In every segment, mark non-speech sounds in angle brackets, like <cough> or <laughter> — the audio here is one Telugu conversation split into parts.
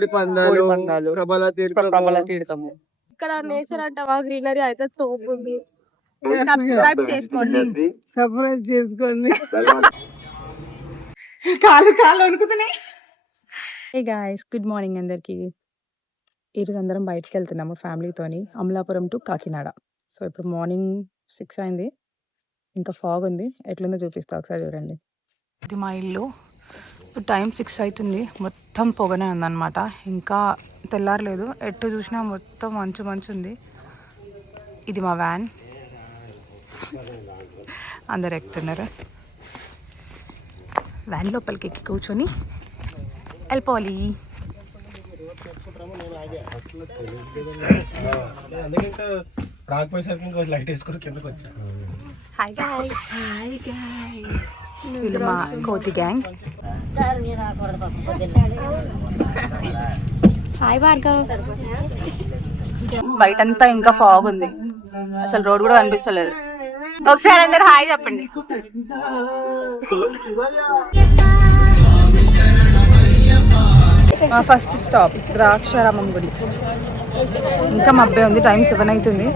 కోడి పందాలు ప్రబల తీర్థము. ప్రబల తీర్థము. ఇక్కడ నేచర్ అంటావా గ్రీనరీ అయితే తోపుంది సబ్స్క్రైబ్ చేసుకోండి. సర్ప్రైజ్ చేసుకోండి. కాలు కాలు అనుకుతున్నాయి హే గాయస్ గుడ్ మార్నింగ్ అందరికి. ఈరోజు అందరం బయటికి వెళ్తున్నాము ఫ్యామిలీతోని అమలాపురం టు కాకినాడ. సో ఇప్పుడు మార్నింగ్ సిక్స్ అయింది. ఇంకా ఫాగ్ ఉంది. ఎట్లుందో చూపిస్తా ఒకసారి చూడండి. ఇది మా ఇల్లు. ఇప్పుడు టైం సిక్స్ అవుతుంది. మొత్తం పొగనే ఉందన్నమాట. ఇంకా తెల్లారలేదు. ఎటు చూసినా మొత్తం మంచు మంచు ఉంది. ఇది మా వ్యాన్. అందరు ఎక్కుతున్నారు. వ్యాన్ లోపలికి ఎక్కి కూర్చొని వెళ్ళిపోవాలి. హాయ్ గాయ్స్ హాయ్ గాయ్స్ వీళ్ళు మా కోతి గ్యాంగ్ హాయ్ భార్గవ్ బయటంతా ఇంకా ఫాగ్ ఉంది. అసలు రోడ్ కూడా కనిపిస్తలేదు. ఒకసారి అందరు హాయ్ చెప్పండి. మా ఫస్ట్ స్టాప్ ద్రాక్షారామం గుడి. ఇంకా మా అబ్బాయి ఉంది టైం సెవెన్ అవుతుంది.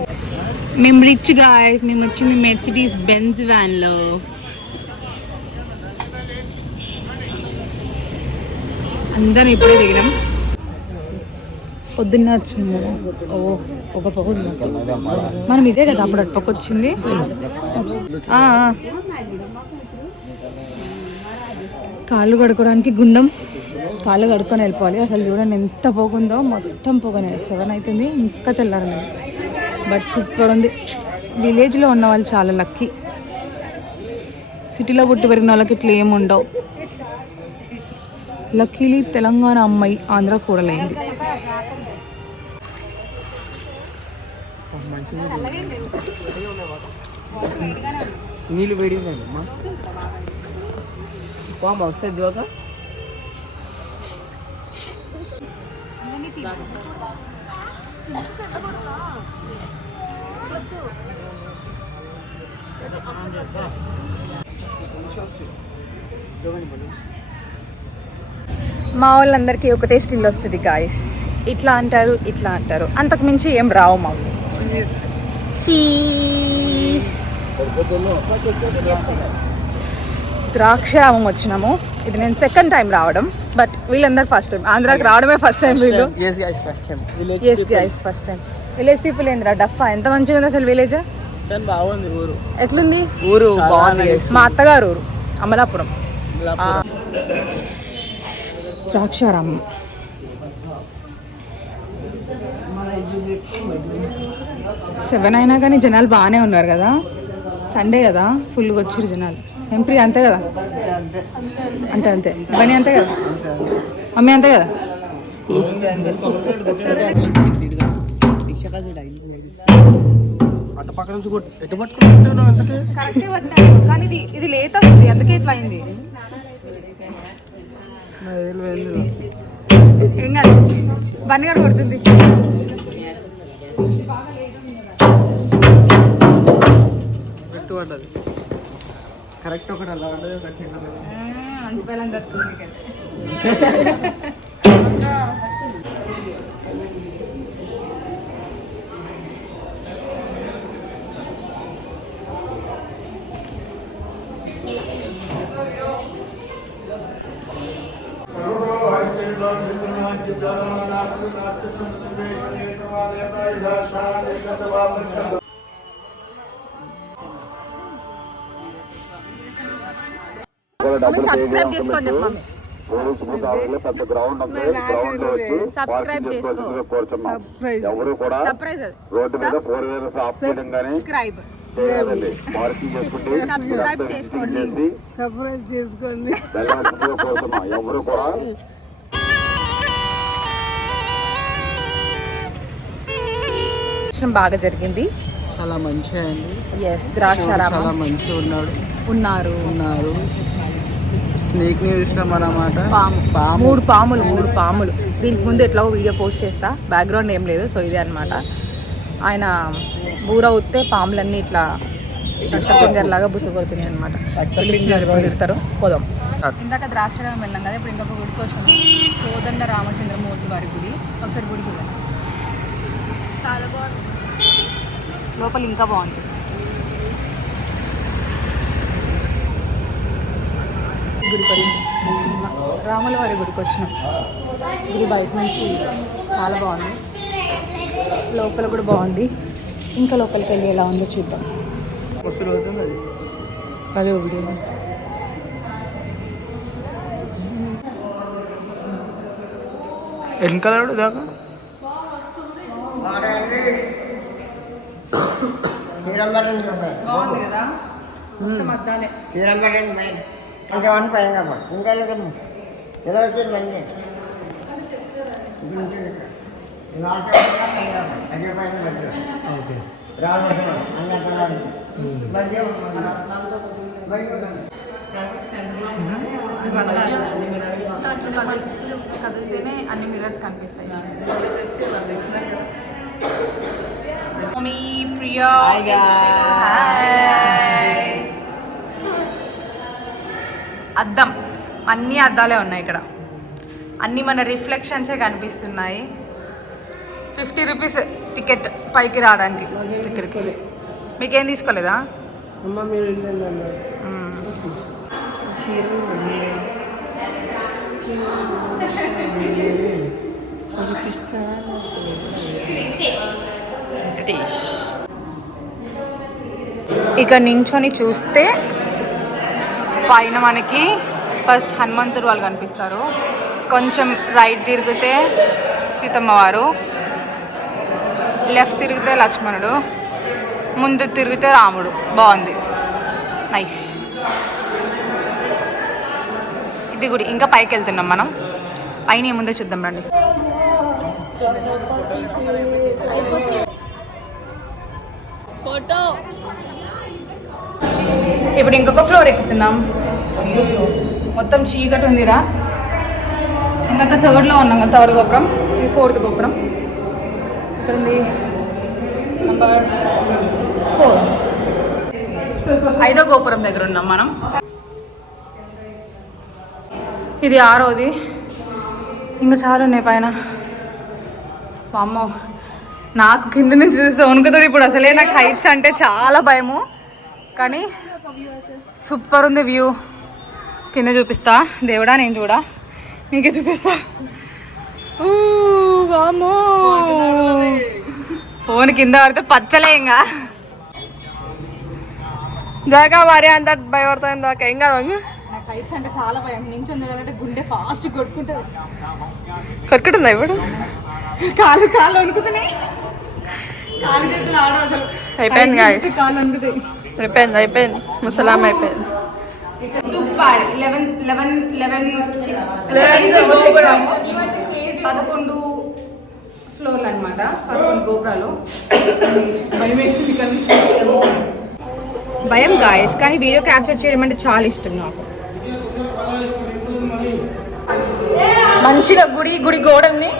మేము రిచ్ గాయస్ మేము వచ్చింది మెర్సిడీస్ బెంజ్ వ్యాన్ అందరం ఇప్పుడే దిగినాం. పొద్దున్న వచ్చింది కదా. ఓ ఒక పొగ మనం ఇదే కదా అప్పుడు అటుపక్క వచ్చింది. కాళ్ళు కడుక్కోవడానికి గుండం. కాళ్ళు కడుక్కొని వెళ్ళిపోవాలి. అసలు చూడండి ఎంత పోగుందో మొత్తం పొగనే సెవెన్ అవుతుంది ఇంకా తెల్లారని బట్ సూపర్ ఉంది. విలేజ్లో ఉన్న వాళ్ళు చాలా లక్కీ సిటీలో పుట్టి పెరిగిన వాళ్ళకి ఇట్లా ఏముండవు ఉండవు. లక్కీలీ తెలంగాణ అమ్మాయి ఆంధ్ర కూడలైంది నీళ్ళు వేడి అమ్మా. ఒకసారి దివాక మా వాళ్ళందరికీ ఒకటే స్టిల్ వస్తుంది గాయస్ ఇట్లా అంటారు ఇట్లా అంటారు. అంతకు మించి ఏం రావు మా చీస్ ద్రాక్షారామం వచ్చినాము. ఇది నేను సెకండ్ టైం రావడం బట్ వీళ్ళందరూ ఫస్ట్ టైం ఆంధ్రాకి రావడమే ఫస్ట్ టైం వీళ్ళు. First time first time village people ఏందిరా డఫా? ఎంత మంచిగా ఉంది అసలు విలేజ్ బాగుంది ఊరు. ఎట్లుంది? ఊరు బాగుంది మా అత్తగారు ఊరు అమలాపురం. ద్రాక్షారామం. సెవెన్ అయినా కానీ జనాలు బాగానే ఉన్నారు కదా? సండే కదా? ఫుల్గా వచ్చారు జనాలు. ఎంప్రీ అంతే కదా? అంతే అంతే. బనీ అంతే కదా? మమ్మీ అంతే కదా? అటు పక్క నుంచి కొట్టు ఎటు పట్టుకుంటున్నావు ఎంతకి కరెక్టే పట్టాను కానీ ఇది ఇది లేత ఉంది అందుకే ఇట్లా అయింది. ఏం కాదు. బన్నీ గారు కొడుతుంది. పెట్టు పడ్డది కరెక్ట్ ఒకటి అలా <laughs> ఉండదు ఒకటి చిన్నది. అంతపేలం దొరుకుతుంది మీకైతే. సబ్స్క్రైబ్ చేసుకోండి చెప్పండి సబ్స్క్రైబ్ చేసుకో। సర్ప్రైజ్ సర్ప్రైజ్ సబ్స్క్రైబ్ సబ్స్క్రైబ్ చేసుకోండి. సర్ప్రైజ్ చేసుకోండి. ఎవరు కూడా దర్శనం బాగా జరిగింది. చాలా మంచిగా అయింది. ఎస్ ద్రాక్షారామం. చాలా మంచిగా ఉన్నాడు. ఉన్నారు. ఉన్నారు. స్నేక్ని చూసినాం అన్నమాట. పాము. పాము. మూడు పాములు మూడు పాములు. దీనికి ముందు ఎట్లా వీడియో పోస్ట్ చేస్తా. బ్యాక్గ్రౌండ్ ఏం లేదు సో ఇదే అన్నమాట. ఆయన బూర ఉత్తే పాములన్నీ ఇట్లా రక్తపింజర్ లాగా బుస కొడుతున్నాయి అనమాట పిలుస్తున్నారు ఇప్పుడు తిడతారు? పోదాం. ఇందాక ద్రాక్షారామం వెళ్ళాం కదా ఇప్పుడు ఇంకొక గుడికి వచ్చాము కోదండ రామచంద్రమూర్తి వారి గుడి. ఒకసారి గుడి చూడండి చాలా బాగుంది లోపల ఇంకా బాగుంటుంది గుడి పడి రాముల వారి గుడికి వచ్చినాం గుడి బయట నుంచి చాలా బాగుంది. లోపల కూడా బాగుంది. ఇంకా లోపలికి వెళ్ళి ఎలా ఉందో చూద్దాం. వస్తువులు అది అదే వీడియో వెనకాల దాకా? బాగుంది కదా? మొత్తం అద్దాలే. కొంచెం పైన కాబట్టి. ఇంకా ఎలా వచ్చింది మంది అదే పైన పెట్టు. రావడం అన్నట్టు కదిలితేనే అన్ని మిరర్స్ కనిపిస్తాయి. మమ్మీ ప్రియా అద్దం. అన్ని అద్దాలే ఉన్నాయి ఇక్కడ. అన్ని మన రిఫ్లెక్షన్సే కనిపిస్తున్నాయి. ఫిఫ్టీ రూపీస్ టికెట్ పైకి రావడానికి ఇక్కడికి. మీకేం తీసుకోలేదా? అమ్మ <laughs> వెంకటేష్ ఇక నించొని చూస్తే పైన మనకి ఫస్ట్ హనుమంతుడు వాళ్ళు కనిపిస్తారు. కొంచెం రైట్ తిరిగితే సీతమ్మవారు లెఫ్ట్ తిరిగితే లక్ష్మణుడు. ముందు తిరిగితే రాముడు. బాగుంది. నైస్ ఇది గుడి. ఇంకా పైకి వెళ్తున్నాం మనం. పైన ఏముందో చూద్దాం రండి. ఫోటో. ఇప్పుడు ఇంకొక ఫ్లోర్ ఎక్కుతున్నాం. అయ్యో మొత్తం చీకటి ఉందిరా. ఇందాక థర్డ్లో ఉన్నాం కదా థర్డ్ గోపురం ఇది ఫోర్త్ గోపురం. ఇక్కడ ఉంది నంబర్ ఫోర్ ఐదో గోపురం దగ్గర ఉన్నాం మనం. ఇది ఆరోది. ఇంకా చాలా ఉన్నాయి పైన. అమ్మో నాకు కింద నుంచి చూస్తే వణుకుతుంది. ఇప్పుడు అసలే నాకు హైట్స్ అంటే చాలా భయము. కానీ సూపర్ ఉంది వ్యూ కింద చూపిస్తా. దేవుడా నేను చూడా? మీకే చూపిస్తా. ఫోన్ కింద పడితే పచ్చలే ఇంకా. దాకా మరీ అంత భయపడుతుంది? దాకా ఏం కాదు. నాకు హైట్స్ అంటే చాలా భయం. నించొని చూడాలంటే గుండె ఫాస్ట్ కొట్టుకుంటుంది. కొట్టుకుంటుందా ఇప్పుడు? కాలు కాళ్ళు వణుకుతున్నాయి కాలు చేతులు ఆడ అసలు అయిపోయింది అయిపోయింది అయిపోయింది. ముసలాం అయిపోయింది. సూపర్. లెవెన్ లెవెన్ లెవెన్ పదకొండు ఫ్లోర్లు అనమాట పదకొండు గోపురాలు. భయం వేసింది కానీ. భయం గాయస్ కానీ వీడియో క్యాప్చర్ చేయడం అంటే చాలా ఇష్టం నాకు. మంచిగా గుడి గుడి గోడల్ని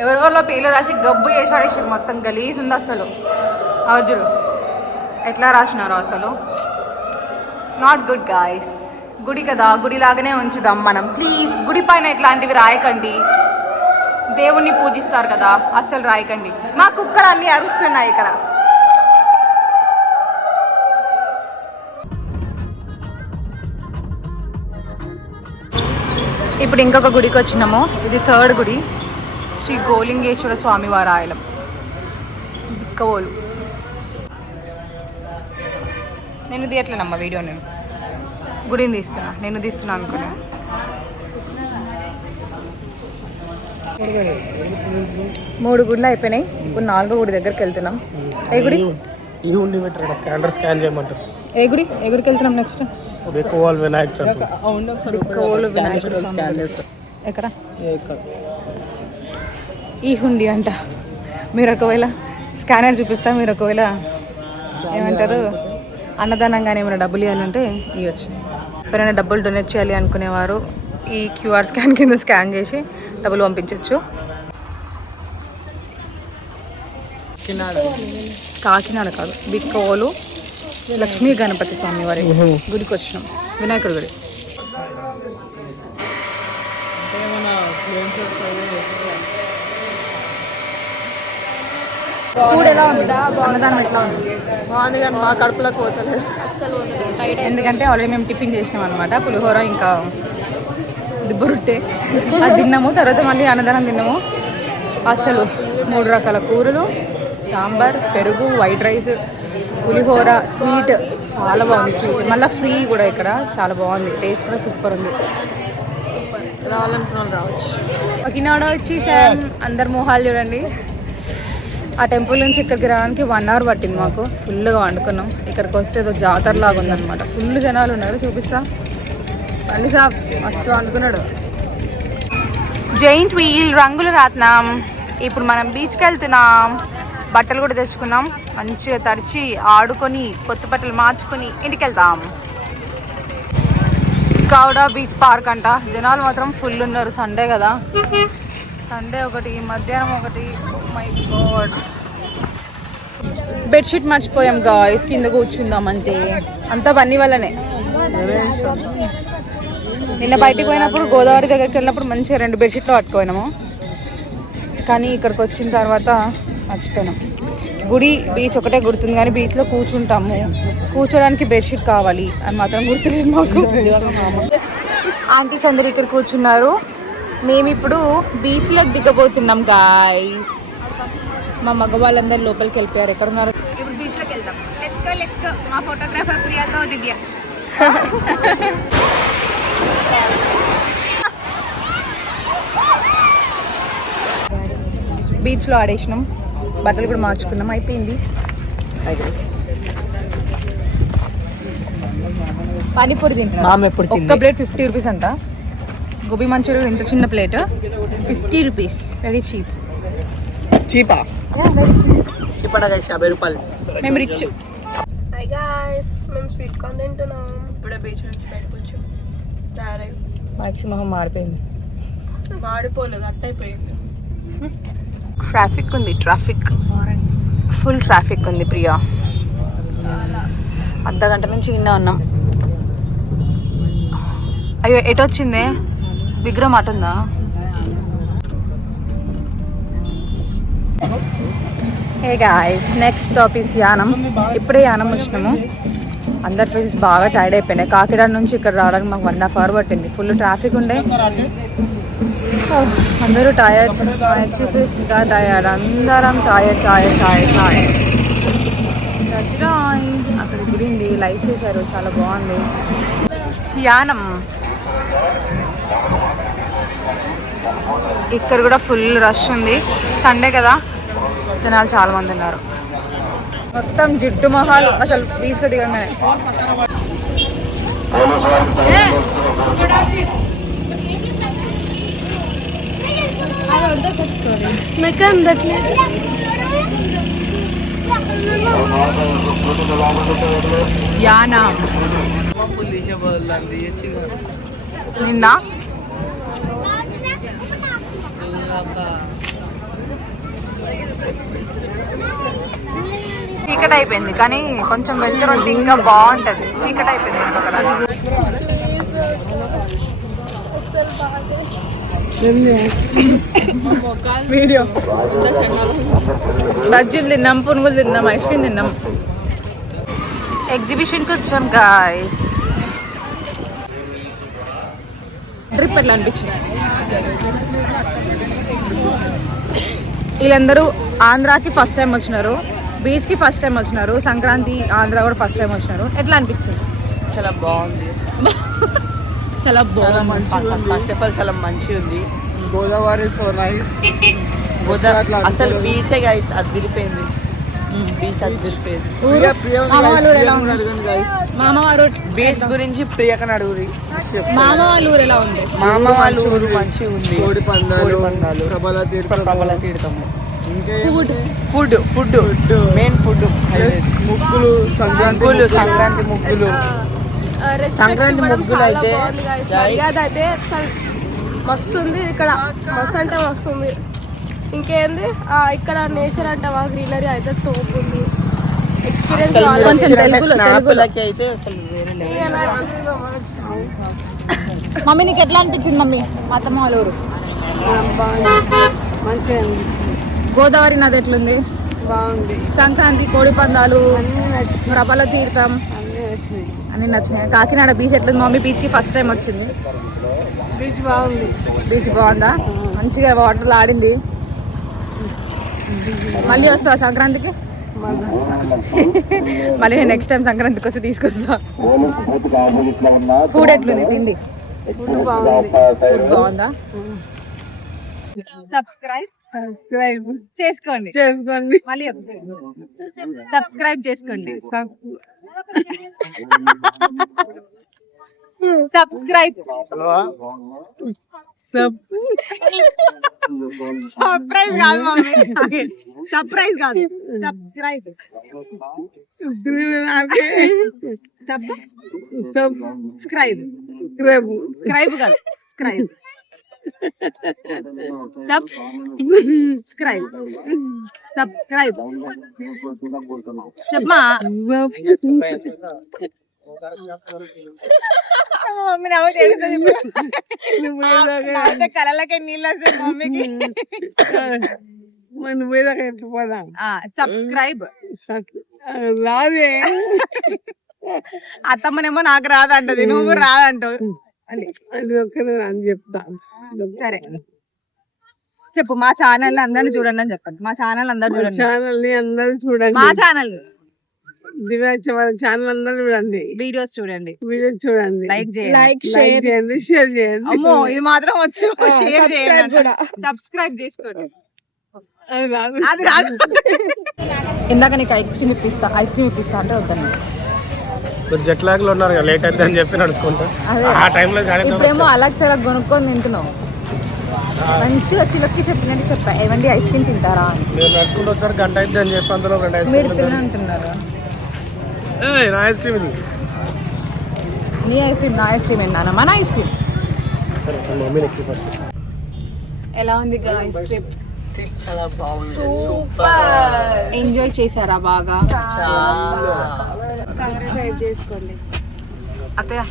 ఎవరెవరిలో పేర్లు రాసి గబ్బు చేసి పడేసి మొత్తం గలీజ్ ఉంది అసలు. అర్జుడు ఎట్లా రాసినారు అసలు? నాట్ గుడ్ గాయస్ గుడి కదా గుడి లాగానే ఉంచుదాం మనం. ప్లీజ్ గుడి పైన ఇట్లాంటివి రాయకండి. దేవుణ్ణి పూజిస్తారు కదా అస్సలు రాయకండి. మా కుక్కలు అన్నీ అరుస్తున్నాయి ఇక్కడ. ఇప్పుడు ఇంకొక గుడికి వచ్చినాము ఇది థర్డ్ గుడి. శ్రీ గోలింగేశ్వర స్వామి వారి ఆలయం. బిక్కవోలు. నేను తీయట్లేనమ్మా వీడియో నేను. గుడిని తీస్తున్నా. నేను తీస్తున్నా అనుకున్నా. మూడు గుడులు అయిపోయినాయి. ఇప్పుడు నాలుగో గుడి దగ్గరికి వెళ్తున్నాం. ఏ గుడి? ఈ ఉండి పెట్టారు? స్కానర్ స్కాన్ చేయమంటారు. ఏ గుడి? ఏ గుడికి వెళ్తున్నాం నెక్స్ట్ వినాయక వినాయకుడు స్వామి. గుడి. ఎక్కడ? ఈ హుండి అంట. మీరు ఒకవేళ స్కానర్ చూపిస్తా మీరు ఒకవేళ ఏమంటారు అన్నదానంగానే ఏమైనా డబ్బులు ఇవ్వాలంటే ఇవ్వచ్చు ఎవరైనా డబ్బులు డొనేట్ చేయాలి అనుకునేవారు ఈ క్యూఆర్ స్కాన్ కింద స్కాన్ చేసి డబ్బులు పంపించవచ్చు కాకినాడ. కాదు బిక్కవోలు లక్ష్మీ గణపతి స్వామి వారి గుడికి వచ్చినాం వినాయకుడి గుడి. ఫుడ్ ఎలా ఉంది? అన్నదానం ఎట్లా ఉంది? బాగుంది కానీ మా కడుపులోకి పోతలేదు. అస్సలు ఎందుకంటే ఆల్రెడీ మేము టిఫిన్ చేసినాం అనమాట పులిహోర ఇంకా దిబ్బ రొట్టె. అది తిన్నాము. తర్వాత మళ్ళీ అన్నదానం తిన్నాము. అసలు మూడు రకాల కూరలు. సాంబార్ పెరుగు వైట్ రైస్ పులిహోర స్వీట్. చాలా బాగుంది స్వీట్. మళ్ళీ ఫ్రీ కూడా ఇక్కడ. చాలా బాగుంది. టేస్ట్ కూడా సూపర్ ఉంది. రావాలనుకున్న వాళ్ళు రావచ్చు. కాకినాడ వచ్చి సార్ అందరు మొహాలు చూడండి. ఆ టెంపుల్ నుంచి ఇక్కడికి రావడానికి వన్ అవర్ పట్టింది మాకు. ఫుల్గా వండుకున్నాం. ఇక్కడికి వస్తే ఏదో జాతర లాగా ఉందన్నమాట. ఫుల్ జనాలు ఉన్నారు చూపిస్తా. మళ్ళీ సాబ్ మస్తు వండుకున్నాడు. జైంట్ వీల్ రంగులు రాత్నాం. ఇప్పుడు మనం బీచ్కి వెళ్తున్నాం. బట్టలు కూడా తెచ్చుకున్నాం. మంచిగా తడిచి ఆడుకొని కొత్త బట్టలు మార్చుకొని ఇంటికి వెళ్తాం. గౌడ బీచ్ పార్క్ అంట. జనాలు మాత్రం ఫుల్ ఉన్నారు. సండే కదా. సండే ఒకటి మధ్యాహ్నం ఒకటి. మై గాడ్ బెడ్షీట్ మర్చిపోయాం గాయస్ కింద కూర్చుందాం అంతే అంతా బన్నీ వల్లనే. నిన్న బయటికి పోయినప్పుడు గోదావరి దగ్గరికి వెళ్ళినప్పుడు మంచిగా రెండు బెడ్షీట్లు పట్టుకుపోయినాము. కానీ ఇక్కడికి వచ్చిన తర్వాత మర్చిపోయినాం. గుడి బీచ్ ఒకటే గుర్తుంది కానీ బీచ్లో కూర్చుంటాము. కూర్చోడానికి బెడ్షీట్ కావాలి అని మాత్రం గుర్తులేదు మాకు. ఆంటీస్ అందరు ఇక్కడ కూర్చున్నారు. మేము ఇప్పుడు బీచ్లోకి దిగబోతున్నాం గాయస్ మా మగవాళ్ళందరూ లోపలికి వెళ్ళిపోయారు. ఎక్కడ ఉన్నారు ఇప్పుడు బీచ్లోకి వెళ్దాం. లెట్స్ గో లెట్స్ గో మా ఫోటోగ్రాఫర్ ప్రియాతో దివ్య. బీచ్లో ఆడేసినాం. బట్టలు కూడా మార్చుకున్నాం. అయిపోయింది. పానీపూరి తింటున్నాం ఎప్పుడు ఒక్క ప్లేట్ ఫిఫ్టీ రూపీస్ అంట. గోబీ మంచూరియన్ ఇంత చిన్న plate. Fifty rupees. Very cheap చీపా. Very cheap చీపడా కలిసి యాభై రూపాయలు. మేము రిచ్ హాయ్ గాయస్ మేము స్వీట్ కార్న్ తింటున్నాం. ఇప్పుడే బీచ్ నుంచి బయటకు వచ్చాం. తయారై మాక్సిమం మాడిపోయింది. మాడిపోలేదు అట్టయిపోయింది ట్రాఫిక్ ఉంది ట్రాఫిక్ ఫుల్ ట్రాఫిక్ ఉంది ప్రియా. అర్ధ గంట నుంచి నిన్న ఉన్నాం. అయ్యో ఎటు వచ్చిందే విగ్రహం అటుందా? Hey guys next stop is Yanam ఇప్పుడే యానం వచ్చినాము. అందరి ఫేసెస్ బాగా టైర్డ్ అయిపోయినాయి. కాకినాడ నుంచి ఇక్కడ రావడానికి మాకు వన్ హాఫ్ అవర్ పట్టింది. ఫుల్ ట్రాఫిక్ ఉండే. Oh, అందరూ టైర్డ్ మా ఎక్సిప్రెస్ ఇంకా టైర్డ్ అందరం టైర్డ్ టైర్డ్ టైర్డ్ టైర్డ్ అక్కడ గుడింది. లైట్స్ వేసారు చాలా బాగుంది. యానం ఇక్కడ కూడా ఫుల్ రష్ ఉంది. సండే కదా జనాలు చాలా మంది ఉన్నారు. మొత్తం జిడ్డు మొహాలు అసలు బీచ్లో దిగంగానే. యానం. నిన్న చీకటి అయిపోయింది కానీ కొంచెం వెళ్తురు ఉంటే ఇంకా బాగుంటది. చీకటి అయిపోయింది అక్కడ. వీడియో. బజ్జీలు తిన్నాం పునుగులు తిన్నాం ఐస్ క్రీమ్ తిన్నాం. ఎగ్జిబిషన్కి వచ్చాం గాయస్ ట్రిప్ ఎట్లా అనిపించింది? వీళ్ళందరూ ఆంధ్రాకి ఫస్ట్ టైం వచ్చినారు. బీచ్కి ఫస్ట్ టైం వచ్చినారు. సంక్రాంతి ఆంధ్ర కూడా ఫస్ట్ టైం వచ్చినారు. ఎట్లా అనిపించింది? చాలా బాగుంది. <laughs> చాలా బాగుంది. ఫస్ట్ ఆఫ్ ఆల్ చాలా మంచిగా ఉంది. Godavari so nice Godavari. అసలు బీచే గైస్ అదిరిపోయింది బీచ్ అదిరిపోయింది ఊరు? మామ వాళ్ళ ఊరు ఎలా ఉంది? గైస్ మామ వారు బీచ్ గురించి ప్రియకని అడుగురి. మామ వాళ్ళ ఊరు ఎలా ఉంది? మామ వాళ్ళ ఊరు మంచిగా ఉంది కోడి పందాలు పందాలు Prabhala Theertham food. Food food. Main food. ముగ్గులు సంక్రాంతి సంక్రాంతి ముగ్గులు. సంక్రాంతి ముగ్గులు అయితే అయితే అసలు మస్తు ఉంది ఇక్కడ. మస్తు అంటే మస్తు ఉంది ఇంకేంది? ఆ, ఇక్కడ నేచర్ అంటావా గ్రీనరీ అయితే తోపు ఉంది ఎక్స్పీరియన్స్ కొంచెం తెలుగులో, స్నాప్లకి అయితే అసలు వేరే level. మమ్మీ నీకు ఎట్లా అనిపించింది మమ్మీ? మా అత్తమ్మ వాళ్ళ ఊరు. మంచిగా అనిపించింది. గోదావరి నది ఎట్లుంది? బాగుంది. సంక్రాంతి కోడి పందాలు ప్రబల తీర్థం. అన్నీ నచ్చినాయి. కాకినాడ బీచ్ ఎట్లుంది? మమ్మీ బీచ్కి ఫస్ట్ టైం వచ్చింది. బీచ్ బాగుంది. బీచ్ బాగుందా? మంచిగా వాటర్లో ఆడింది. మళ్ళీ వస్తా సంక్రాంతికి? మళ్ళీ నేను నెక్స్ట్ టైం సంక్రాంతికి వస్తే తీసుకొస్తా. ఫుడ్ ఎట్లుంది? తిండి? ఫుడ్ బాగుంది. ఫుడ్ బాగుందా? సబ్స్క్రైబ్ సబ్స్క్రైబ్ చేసుకోండి. చేసుకోండి. మళ్ళీ సబ్స్క్రైబ్ చేసుకోండి. సబ్- సబ్స్క్రైబ్ సబ్- సర్ప్రైజ్ కాదు. మమ్మీ సర్ప్రైజ్ కాదు సబ్స్క్రైబ్ నాకే సబ్ సబ్- స్క్రైబ్ రేపు స్క్రైబ్ కాదు. స్క్రైబ్ సబ్ స్క్రైబ్ సబ్స్క్రైబ్ చెప్పమా మమ్మీ నవ్వు చేస్తే కళ్ళకే నీళ్ళు వస్తాయి మమ్మీకి. సబ్స్క్రైబ్ రాదే. అత్తమ్మనేమో నాకు రాదంటది. నువ్వు రాదంటావు. మళ్ళీ అది ఒక్కనే అని చెప్తాను సరే. చెప్పు మా ఛానల్ అందరిని చూడండి అని చెప్పండి. మా ఛానల్ అందరు చూడండి. ఛానల్ని అందరూ చూడండి. మా ఛానల్. దివ్యాచ వాళ్ళ ఛానల్ అందరూ చూడండి. వీడియోస్ చూడండి. వీడియో చూడండి. లైక్ చేయండి. లైక్ చేయండి షేర్ చేయండి. అమ్మో ఇది మాత్రం వచ్చు. షేర్ చేయండి సబ్స్క్రైబ్ చేసుకోండి. అది రాదు <laughs> ఇందాక నీకు ఐస్ క్రీమ్ ఇప్పిస్తా ఐస్ క్రీమ్ ఇప్పిస్తా అంటే వద్దాను మీరు జెట్ లాగ్లో ఉన్నారు కదా లేట్ అయితే అని చెప్పి నడుచుకుంటా. ఆ టైంలో ఇప్పుడేమో అలాగే సరే కొనుక్కొని తింటున్నావు. మంచిగా చిలక్కి చెప్పినట్టు చెప్పా. ఏమండి ఐస్ క్రీమ్ తింటారా అని. మీరు నడుచుకుంటూ వచ్చారు గంట అయితే అని చెప్పి అందులో రెండు ఐస్ మీరు క్రీమ్ తినంటున్నారు? నా ఐస్ క్రీమ్ ఇది. నీ ఐస్ క్రీమ్ నా ఐస్ క్రీమ్ ఏంటన్నా మన ఐస్ క్రీమ్ సరే మమ్మీని ఎక్కి ఫస్ట్. ఎలా ఉంది ఐస్ ట్రిప్ ట్రిప్ చాలా బాగుంది. సూపర్. ఎంజాయ్ చేశారా బాగా? సబ్స్క్రైబ్ చేసుకోండి. అత్తయ్య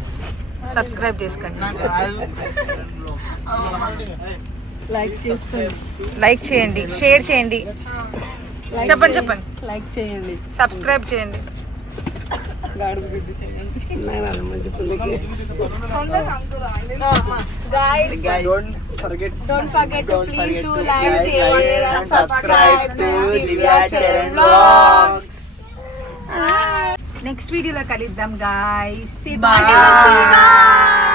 సబ్స్క్రైబ్ చేసుకోండి. లైక్ చేసుకోండి. లైక్ చేయండి షేర్ చేయండి. చెప్పండి చెప్పండి. లైక్ చేయండి. సబ్స్క్రైబ్ చేయండి. Don't forget don't forget next వీడియోలో కలుద్దాం గాయస్ Bye.